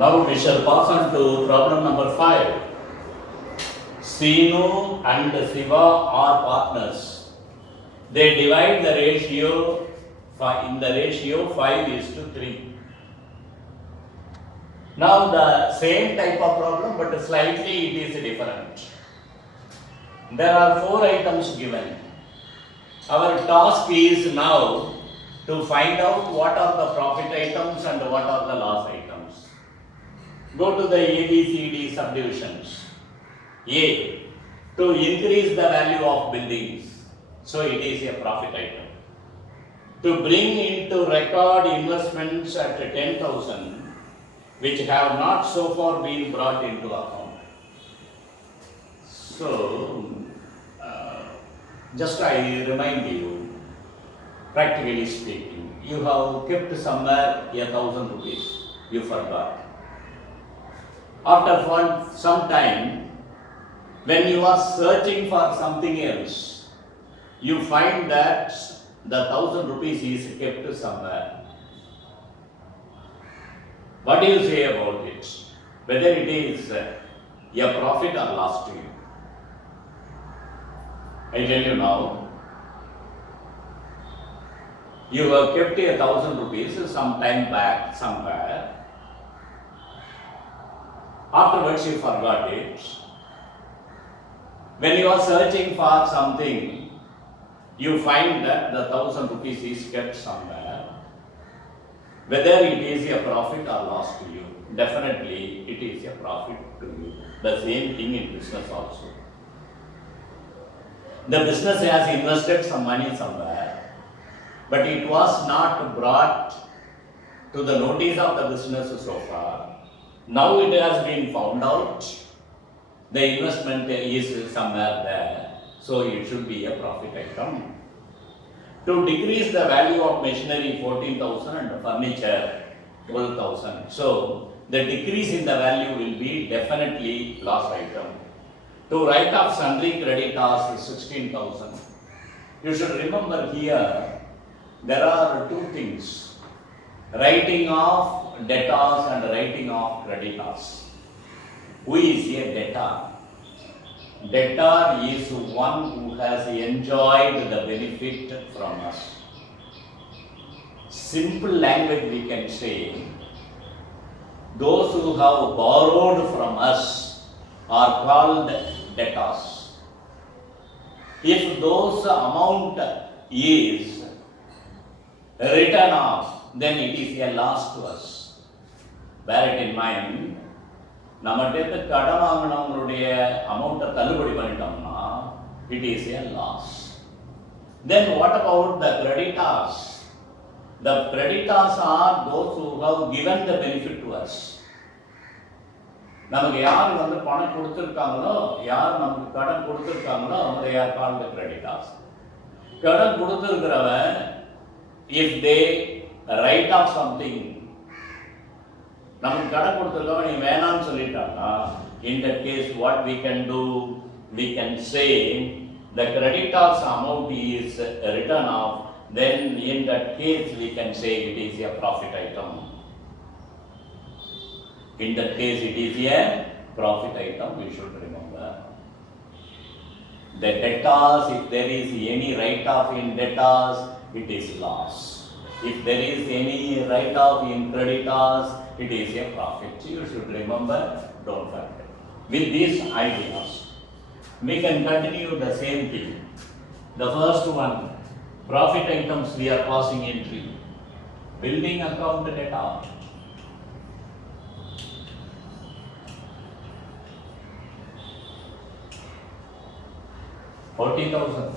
Now we shall pass on to problem number 5. Sinu and Siva are partners. They divide the ratio in the ratio 5:3. Now the same type of problem, but slightly it is different. There are 4 items given. Our task is now to find out what are the profit items and what are the loss items. Go to the ABCD subdivisions. A, to increase the value of buildings, so it is a profit item. To bring into record investments at 10,000 which have not so far been brought into account. So, just I remind you, practically speaking, you have kept somewhere 1,000 rupees, you forgot. After some time, when you are searching for something else, you find that the 1,000 rupees is kept somewhere. What do you say about it? Whether it is a profit or loss to you? I tell you now, you have kept 1,000 rupees some time back somewhere. Afterwards you forgot it. When you are searching for something, you find that the 1,000 rupees is kept somewhere. Whether it is a profit or loss to you, definitely it is a profit to you. The same thing in business also. The business has invested some money somewhere, but it was not brought to the notice of the business so far. Now it has been found out, the investment is somewhere there, so it should be a profit item. To decrease the value of machinery 14,000 and furniture 12,000. So the decrease in the value will be definitely loss item. To write off sundry creditors 16,000. You should remember here there are 2 things: writing off debtors and writing off creditors. Who is a debtor? Debtor is one who has enjoyed the benefit from us. Simple language we can say, those who have borrowed from us are called debtors. If those amount is written off, then it is a loss to us. Bear it in mind. நம்மகிட்ட கடன் வாங்கினவங்களுடைய அமௌண்ட்டை தள்ளுபடி பண்ணிட்டோம்னா it is a loss. Then what about the creditors? The creditors are those who have given the benefit to us. நமக்கு யார் வந்து பணம் கொடுத்துருக்காங்களோ, யார் நமக்கு கடன் கொடுத்துருக்காங்களோ, they are called the creditors. கடன் கொடுத்துருக்கிறவன், if they write off something, நமக்கு கடன் கொடுத்துருக்கவன் நீ வேணான்னு சொல்லிட்டான்னா, in that case what we can do, we can say the creditors amount is written off, then in that case we can say it is a profit item. In that case it is a profit item, we should remember. The debtors, if there is any write-off in debtors, it is loss. If there is any write-off in creditors, it is a profit. You should remember, don't forget. With these ideas, we can continue the same thing. The first one, profit items we are passing entry. Building account debtor. $40,000.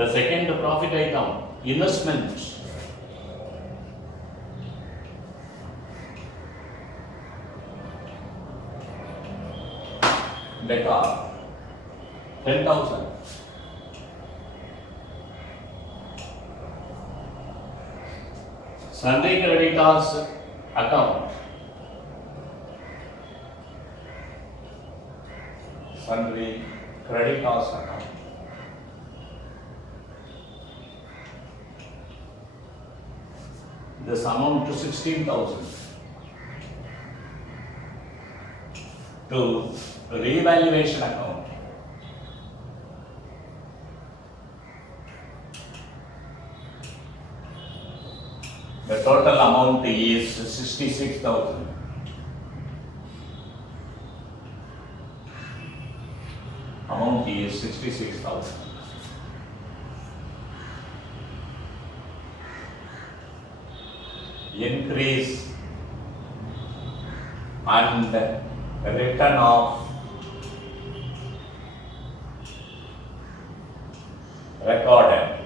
The second profit item, investment. Debtor, 10,000. Sundry creditors account. Sundry creditors account. this amount to 16,000 to revaluation account. The total amount is 66,000. Amount is 66,000. Increase and return of recorded.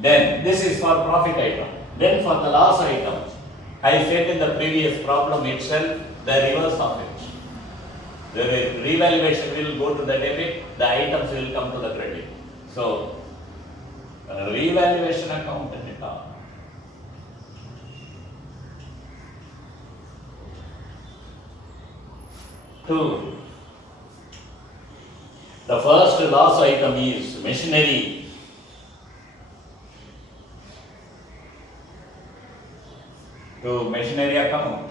Then this is for profit item. Then for the loss item, I said in the previous problem itself, the reverse of it. The revaluation will go to the debit, the items will come to the credit. So, revaluation account data. Two. The first loss item is machinery. To machinery account.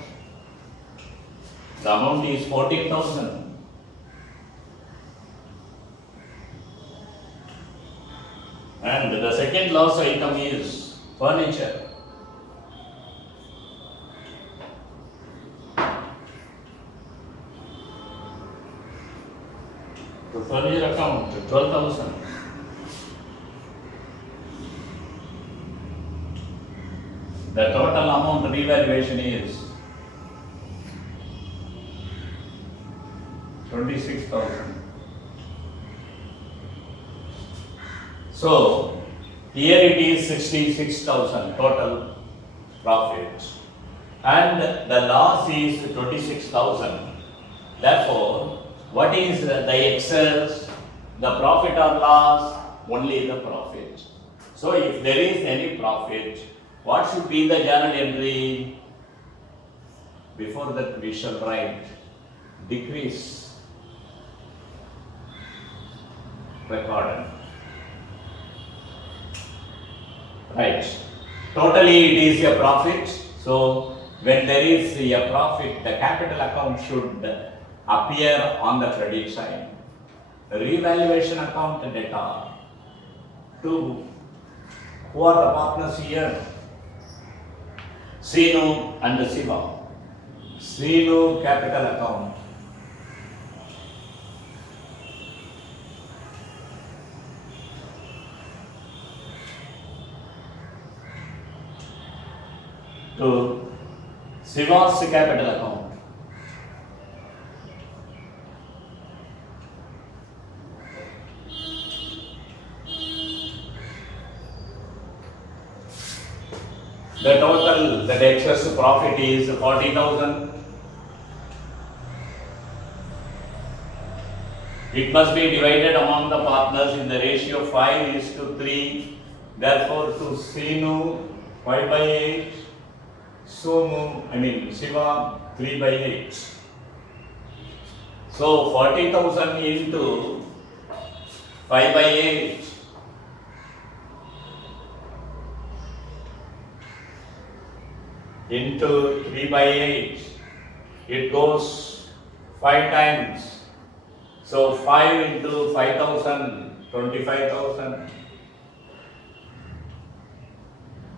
The amount is 14,000. And the second loss item is furniture. To furniture account, 12,000. The total amount revaluation is 26,000. So here it is 66,000 total profit, and the loss is 26,000. Therefore, what is the excess? The profit or loss? Only the profit. So if there is any profit, what should be the journal entry? Before that we shall write decrease recorded. Right. Totally it is a profit. So when there is a profit, the capital account should appear on the credit side. Revaluation account data. Two. Who are the partners here? Sinu and Siva. Sinu capital account. To Siva's capital account. The total, the excess profit is 40,000. It must be divided among the partners in the ratio 5:3. Therefore, to Sinu 5/8, Siva 3/8. So 40,000 into 5/8. Into 3/8, it goes 5 times. So 5 into 5,000, 25,000.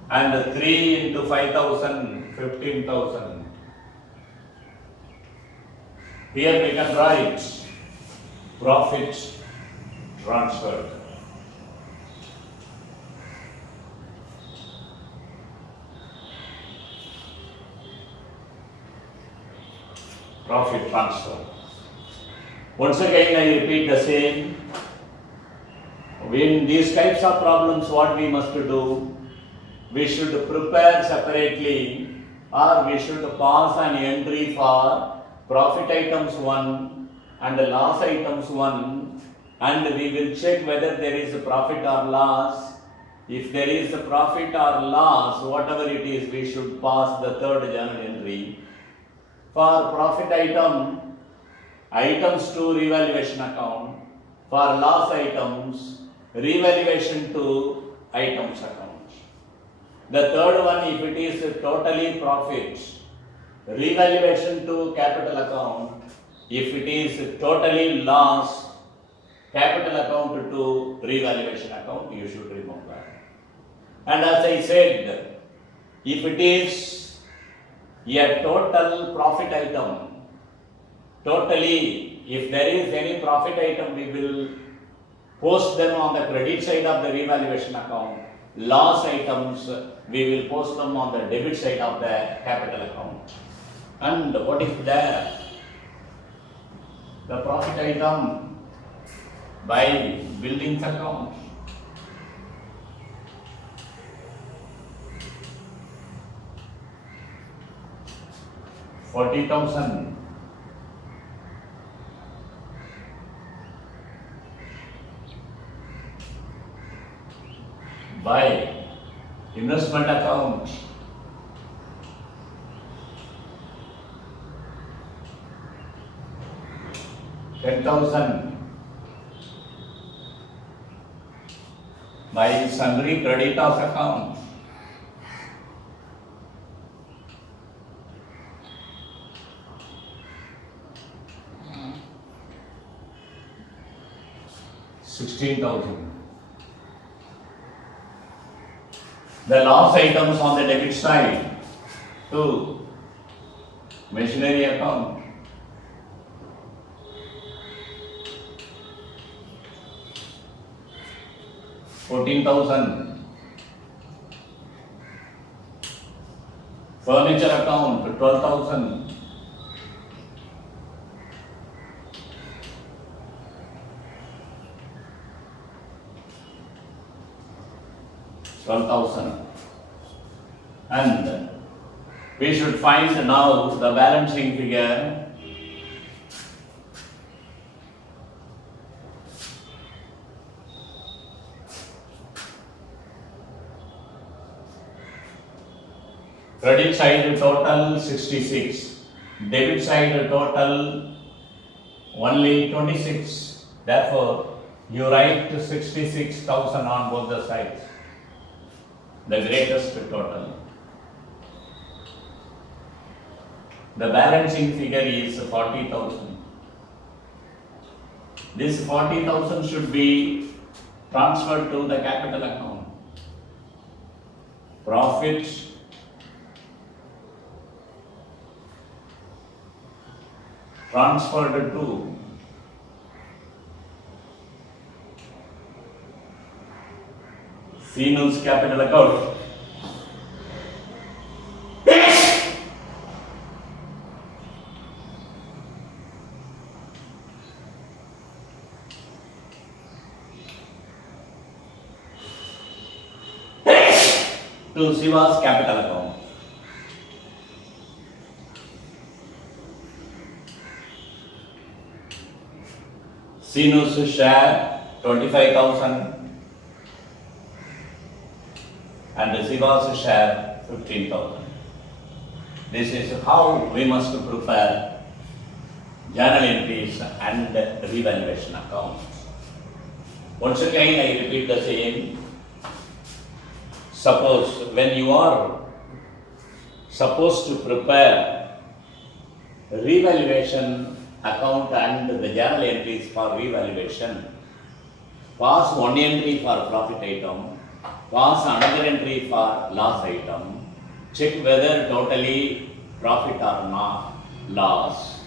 And 3 into 5,000, 15,000. Here we can write profit transferred. Profit transfer. Once again, I repeat the same. In these types of problems, what we must do? We should prepare separately, or we should pass an entry for profit items 1 and loss items 1, and we will check whether there is a profit or loss. If there is a profit or loss, whatever it is, we should pass the third journal entry. For profit items to revaluation account. For loss items revaluation to items account. The third one, if it is totally profit, revaluation to capital account. If it is totally loss, capital account to revaluation account, you should remember. And as I said, if it is a total profit item, totally, if there is any profit item, we will post them on the credit side of the revaluation account. Loss items, we will post them on the debit side of the capital account. And what is there? The profit item by buildings account. $40,000. By investment account. $10,000. By sundry creditors account. $16,000. The loss items on the debit side to machinery account. $14,000. Furniture account, $12,000. $12,000. And we should find now the balancing figure. Credit side total 66, debit side total only 26. Therefore, you write 66,000 on both the sides, the greatest total. The balancing figure is 40,000. This 40,000 should be transferred to the capital account. Profit transferred to Sinus capital account. To Siva's capital account. Sinus share 25,000 and Siva's share 15,000. This is how we must prepare journal entries and revaluation accounts. Once again, I repeat the same. Suppose when you are supposed to prepare revaluation account and the journal entries for revaluation, pass one entry for profit item, pass another entry for loss item, check whether totally profit or not loss.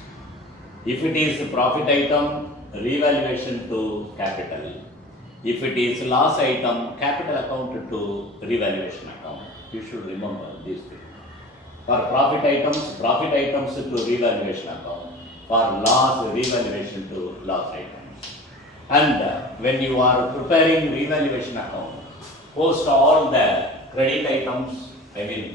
If it is profit item, revaluation to capital. If it is loss item, capital account to revaluation account. You should remember these things. For profit items to revaluation account. For loss, revaluation to loss items. And when you are preparing revaluation account, post all the credit items,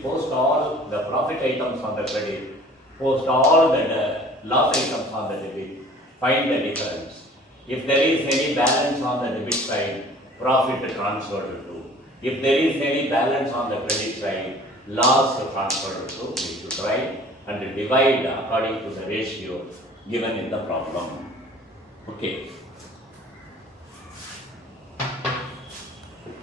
post all the profit items on the credit, post all the loss items on the debit, find the difference. If there is any balance on the debit side, profit transferred to. If there is any balance on the credit side, loss transferred to. We should write and divide according to the ratio given in the problem. Okay.